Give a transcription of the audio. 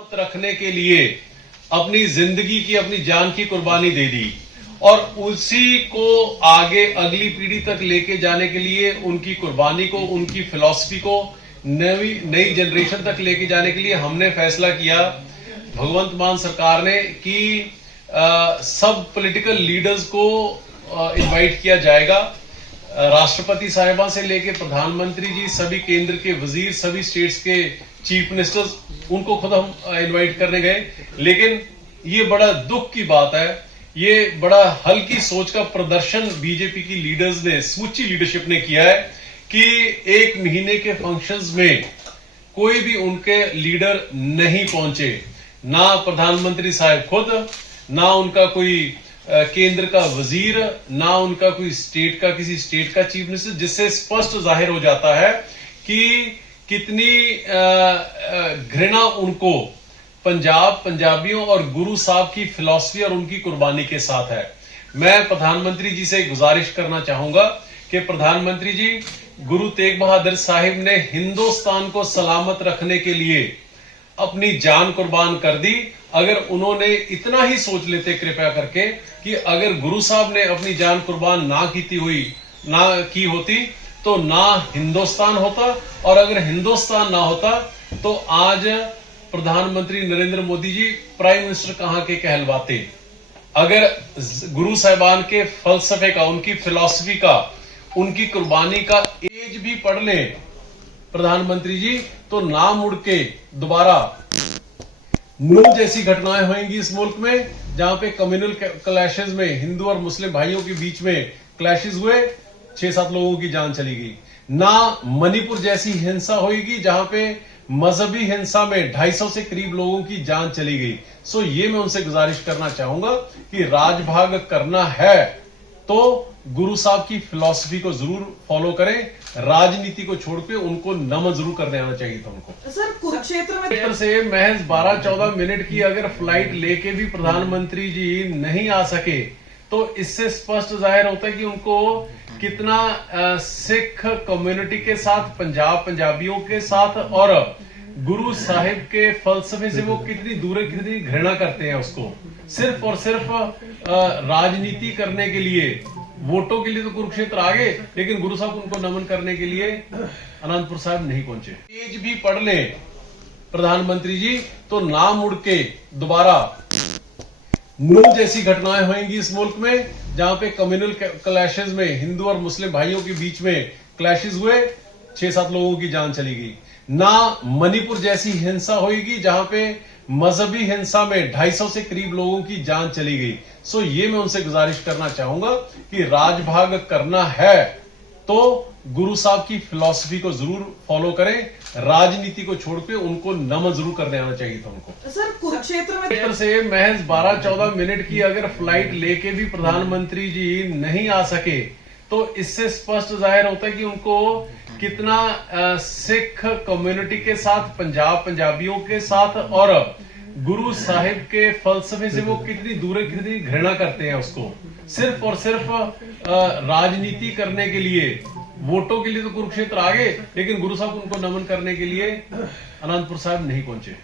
मत रखने के लिए अपनी जिंदगी की, अपनी जान की कुर्बानी दे दी और उसी को आगे अगली पीढ़ी तक लेके जाने के लिए उनकी कुर्बानी को, उनकी फिलॉसफी को नई जनरेशन तक लेके जाने के लिए हमने फैसला किया भगवंत मान सरकार ने कि सब पॉलिटिकल लीडर्स को इनवाइट किया जाएगा। राष्ट्रपति साहिबा से लेके प्रधानमंत्री जी, सभी केंद्र के वजीर, सभी स्टेट्स के चीफ मिनिस्टर्स, उनको खुद हम इनवाइट करने गए। लेकिन ये बड़ा दुख की बात है, ये बड़ा हल्की सोच का प्रदर्शन बीजेपी की लीडर्स ने, समूची लीडरशिप ने किया है कि एक महीने के फंक्शंस में कोई भी उनके लीडर नहीं पहुंचे, ना प्रधानमंत्री साहब खुद, ना उनका कोई केंद्र का वजीर, ना उनका कोई स्टेट का, किसी स्टेट का चीफ मिनिस्टर, जिससे स्पष्ट जाहिर हो जाता है कि कितनी घृणा उनको पंजाब, पंजाबियों और गुरु साहब की फिलॉसफी और उनकी कुर्बानी के साथ है। मैं प्रधानमंत्री जी से गुजारिश करना चाहूंगा कि प्रधानमंत्री जी, गुरु तेग बहादुर साहिब ने हिंदुस्तान को सलामत रखने के लिए अपनी जान कुर्बान कर दी। अगर उन्होंने इतना ही सोच लेते कृपया करके कि अगर गुरु साहब ने अपनी जान कुर्बान ना की होती तो ना हिंदुस्तान होता, और अगर हिंदुस्तान ना होता तो आज प्रधानमंत्री नरेंद्र मोदी जी प्राइम मिनिस्टर कहां के कहलवाते। अगर गुरु साहिबान के फलसफे का, उनकी फिलॉसफी का, उनकी कुर्बानी का एज भी पढ़ ले प्रधानमंत्री जी, तो ना मुड़ के दोबारा नूह जैसी घटनाएं होंगी इस मुल्क में, जहां पे कम्युनल क्लैशेस में हिंदू और मुस्लिम भाइयों के बीच में क्लैशेस हुए, 6-7 लोगों की जान चली गई। ना मणिपुर जैसी हिंसा होगी जहां पे मजहबी हिंसा में 250 से करीब लोगों की जान चली गई। सो ये मैं उनसे गुजारिश करना चाहूंगा कि राजभाग करना है तो गुरु साहब की फिलॉसफी को जरूर फॉलो करें, राजनीति को छोड़ के उनको नमन जरूर करने आना चाहिए था उनको। सर, कुरुक्षेत्र में से महज 12-14 मिनट की अगर फ्लाइट लेके भी प्रधानमंत्री जी नहीं आ सके तो इससे स्पष्ट जाहिर होता है कि उनको कितना सिख कम्युनिटी के साथ, पंजाबियों के साथ और गुरु साहिब के फलसफे से वो कितनी दूर, कितनी घृणा करते हैं उसको। सिर्फ और सिर्फ राजनीति करने के लिए, वोटों के लिए तो कुरुक्षेत्र आ गए, लेकिन गुरु साहब उनको नमन करने के लिए अनंतपुर साहब नहीं पहुंचे। एज भी पढ़ ले प्रधानमंत्री जी, तो ना मुड़ के दोबारा नूह जैसी घटनाएं होंगी इस मुल्क में, जहां पे कम्युनल क्लैशेस में हिंदू और मुस्लिम भाइयों के बीच में क्लैशेस हुए, 6-7 लोगों की जान चली गई। ना मणिपुर जैसी हिंसा होगी जहां पे मजहबी हिंसा में 250 से करीब लोगों की जान चली गई। सो ये मैं उनसे गुजारिश करना चाहूंगा कि राजभाग करना है तो गुरु साहब की फिलॉसफी को जरूर फॉलो करें, राजनीति को छोड़ के उनको नमन जरूर करने आना चाहिए था उनको। सर, कुरुक्षेत्र में से महज 12-14 मिनट की अगर फ्लाइट लेके भी प्रधानमंत्री जी नहीं आ सके तो इससे स्पष्ट जाहिर होता है कि उनको कितना सिख कम्युनिटी के साथ, पंजाबियों के साथ और गुरु साहिब के फलसफे से वो कितनी दूर, कितनी घृणा करते हैं उसको। सिर्फ और सिर्फ राजनीति करने के लिए, वोटों के लिए तो कुरुक्षेत्र आ गए, लेकिन गुरु साहब उनको नमन करने के लिए अनंतपुर साहब नहीं पहुंचे।